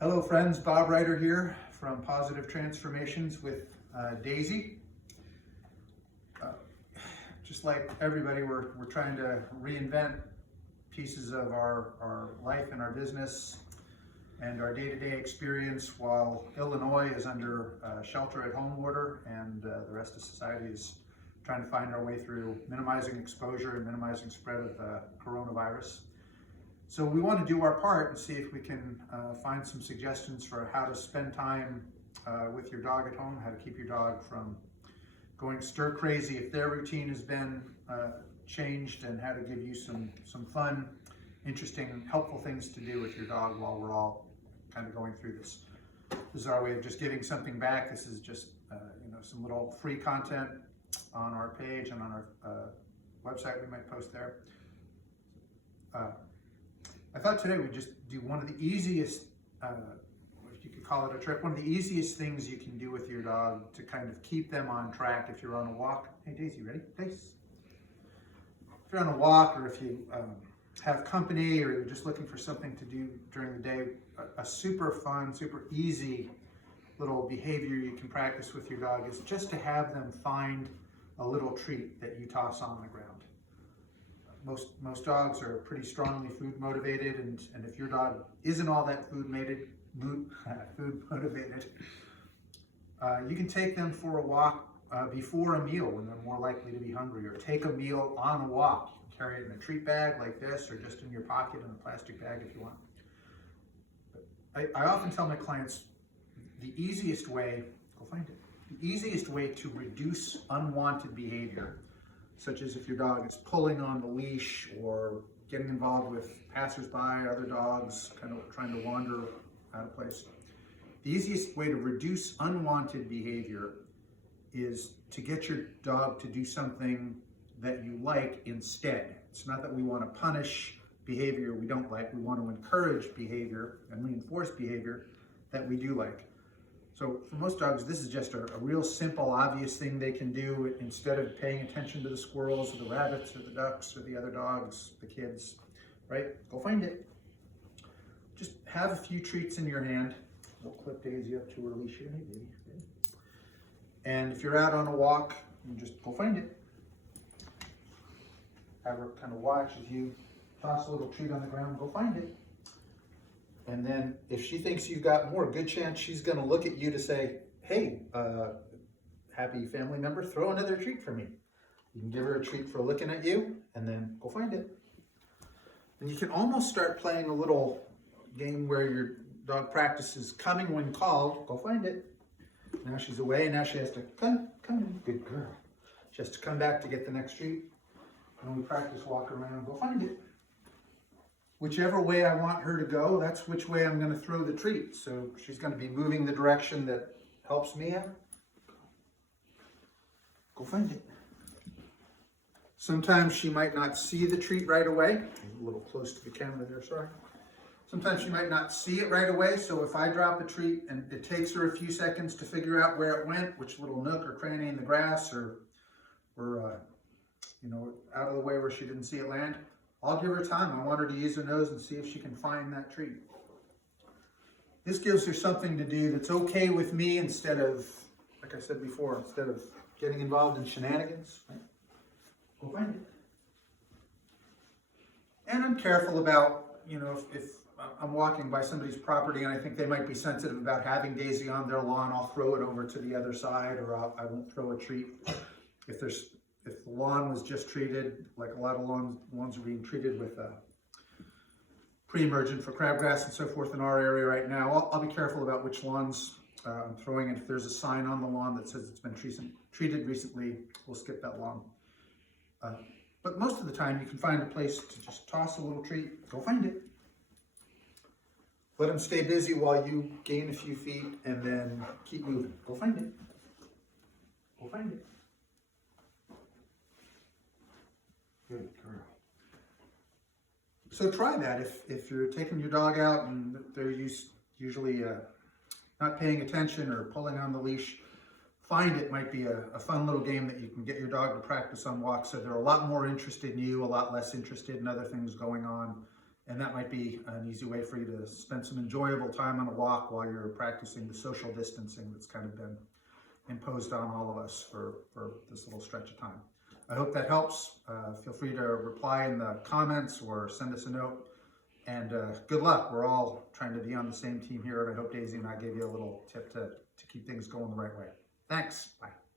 Hello friends, Bob Ryder here from Positive Transformations with Daisy. Just like everybody, we're trying to reinvent pieces of our life and our business and our day-to-day experience while Illinois is under shelter-at-home order and the rest of society is trying to find our way through minimizing exposure and minimizing spread of the coronavirus. So we want to do our part and see if we can find some suggestions for how to spend time with your dog at home, how to keep your dog from going stir crazy if their routine has been changed, and how to give you some fun, interesting, helpful things to do with your dog while we're all kind of going through this. This is our way of just giving something back. This is just some little free content on our page and on our website we might post there. I thought today we'd just do one of the easiest, if you could call it a trick, one of the easiest things you can do with your dog to kind of keep them on track if you're on a walk. Hey Daisy, ready? Daisy. If you're on a walk, or if you have company, or you're just looking for something to do during the day, a super fun, super easy little behavior you can practice with your dog is just to have them find a little treat that you toss on the ground. Most dogs are pretty strongly food motivated, and if your dog isn't all that food motivated, you can take them for a walk before a meal when they're more likely to be hungry, or take a meal on a walk. You can carry it in a treat bag like this, or just in your pocket in a plastic bag if you want. But I often tell my clients the easiest way, go find it, the easiest way to reduce unwanted behavior, such as if your dog is pulling on the leash or getting involved with passersby, other dogs, kind of trying to wander out of place. The easiest way to reduce unwanted behavior is to get your dog to do something that you like instead. It's not that we want to punish behavior we don't like. We want to encourage behavior and reinforce behavior that we do like. So for most dogs, this is just a real simple, obvious thing they can do instead of paying attention to the squirrels or the rabbits or the ducks or the other dogs, the kids, right? Go find it. Just have a few treats in your hand. We'll clip Daisy up to her leash here. Hey, baby. And if you're out on a walk, you just go find it. Have her kind of watch as you toss a little treat on the ground, go find it. And then if she thinks you've got more, good chance she's going to look at you to say, hey, happy family member, throw another treat for me. You can give her a treat for looking at you, and then go find it. And you can almost start playing a little game where your dog practices coming when called. Go find it. Now she's away. Now she has to come in. Good girl. She has to come back to get the next treat. And we practice walk around. Go find it. Whichever way I want her to go, that's which way I'm going to throw the treat. So she's going to be moving the direction that helps me out. Go find it. Sometimes she might not see the treat right away. I'm a little close to the camera there, sorry. Sometimes she might not see it right away, so if I drop a treat and it takes her a few seconds to figure out where it went, which little nook or cranny in the grass, or out of the way where she didn't see it land, I'll give her time. I want her to use her nose and see if she can find that treat. This gives her something to do that's okay with me instead of, like I said before, instead of getting involved in shenanigans. Right? Go find it. And I'm careful about, if I'm walking by somebody's property and I think they might be sensitive about having Daisy on their lawn, I'll throw it over to the other side, or I won't throw a treat. If the lawn was just treated, like a lot of lawns are being treated with pre-emergent for crabgrass and so forth in our area right now, I'll be careful about which lawns I'm throwing. And if there's a sign on the lawn that says it's been treated recently, we'll skip that lawn. But most of the time, you can find a place to just toss a little treat. Go find it. Let them stay busy while you gain a few feet, and then keep moving. Go find it. Go find it. Good girl. So try that if you're taking your dog out and they're usually not paying attention or pulling on the leash. Find it might be a fun little game that you can get your dog to practice on walks, so they're a lot more interested in you, a lot less interested in other things going on, And that might be an easy way for you to spend some enjoyable time on a walk while you're practicing the social distancing that's kind of been imposed on all of us for this little stretch of time. I hope that helps. Feel free to reply in the comments or send us a note. And good luck. We're all trying to be on the same team here, and I hope Daisy and I gave you a little tip to keep things going the right way. Thanks. Bye.